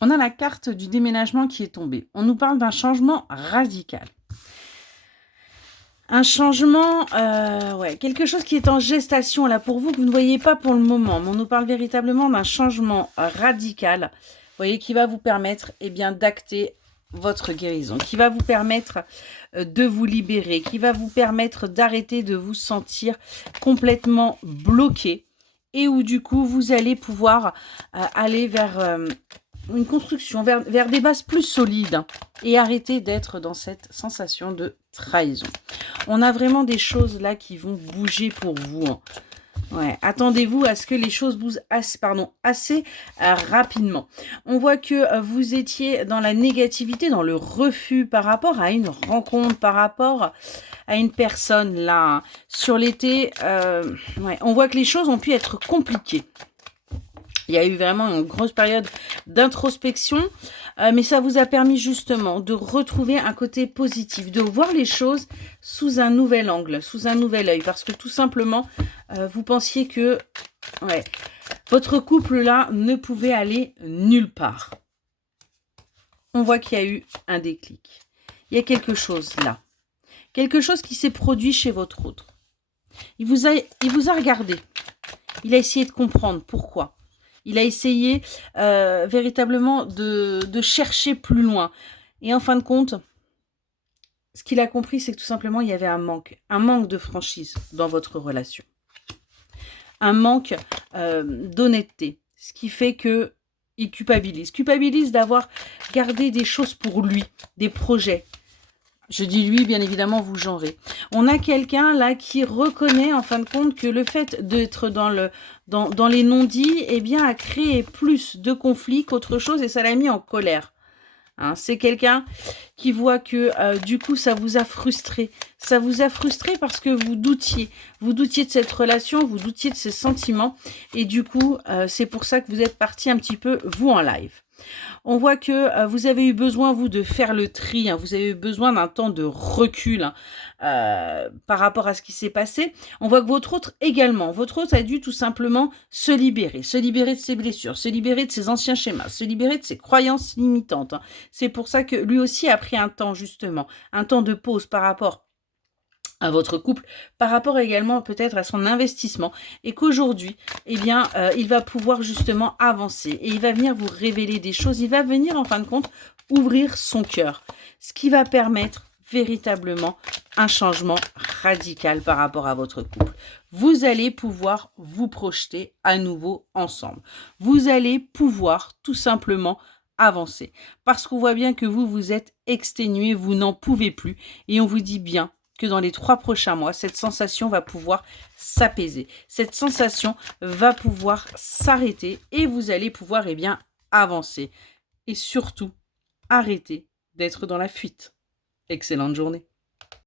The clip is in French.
On a la carte du déménagement qui est tombée. On nous parle d'un changement radical. Un changement, ouais, quelque chose qui est en gestation là pour vous, que vous ne voyez pas pour le moment. Mais on nous parle véritablement d'un changement radical, vous voyez, qui va vous permettre d'acter votre guérison, qui va vous permettre de vous libérer, qui va vous permettre d'arrêter de vous sentir complètement bloqué et où du coup vous allez pouvoir aller vers une construction, vers des bases plus solides et arrêter d'être dans cette sensation de trahison. On a vraiment des choses là qui vont bouger pour vous. Ouais, attendez-vous à ce que les choses bougent assez rapidement. On voit que vous étiez dans la négativité, dans le refus par rapport à une rencontre, par rapport à une personne là. Sur l'été, ouais, on voit que les choses ont pu être compliquées. Il y a eu vraiment une grosse période d'introspection, mais ça vous a permis justement de retrouver un côté positif, de voir les choses sous un nouvel angle, sous un nouvel œil, parce que tout simplement, vous pensiez que ouais, votre couple-là ne pouvait aller nulle part. On voit qu'il y a eu un déclic. Il y a quelque chose là. Quelque chose qui s'est produit chez votre autre. Il vous a regardé. Il a essayé de comprendre pourquoi. Il a essayé véritablement de chercher plus loin. Et en fin de compte, ce qu'il a compris, c'est que tout simplement, il y avait un manque de franchise dans votre relation. Un manque d'honnêteté. Ce qui fait que il culpabilise d'avoir gardé des choses pour lui, des projets. Je dis lui, bien évidemment, vous genrez. On a quelqu'un là qui reconnaît en fin de compte que le fait d'être dans les non-dits, a créé plus de conflits qu'autre chose et ça l'a mis en colère. Hein, c'est quelqu'un qui voit que du coup ça vous a frustré. Ça vous a frustré parce que vous doutiez de cette relation, vous doutiez de ses sentiments et du coup c'est pour ça que vous êtes parti un petit peu vous en live. On voit que vous avez eu besoin, vous, de faire le tri. Hein, vous avez eu besoin d'un temps de recul par rapport à ce qui s'est passé. On voit que votre autre également. Votre autre a dû tout simplement se libérer de ses blessures, se libérer de ses anciens schémas, se libérer de ses croyances limitantes. Hein. C'est pour ça que lui aussi a pris un temps, justement, un temps de pause par rapport à votre couple, par rapport également peut-être à son investissement et qu'aujourd'hui, il va pouvoir justement avancer et il va venir vous révéler des choses, il va venir en fin de compte ouvrir son cœur, ce qui va permettre véritablement un changement radical par rapport à votre couple. Vous allez pouvoir vous projeter à nouveau ensemble. Vous allez pouvoir tout simplement avancer parce qu'on voit bien que vous êtes exténué, vous n'en pouvez plus et on vous dit bien que dans les 3 prochains mois, cette sensation va pouvoir s'apaiser. Cette sensation va pouvoir s'arrêter et vous allez pouvoir avancer. Et surtout, arrêter d'être dans la fuite. Excellente journée.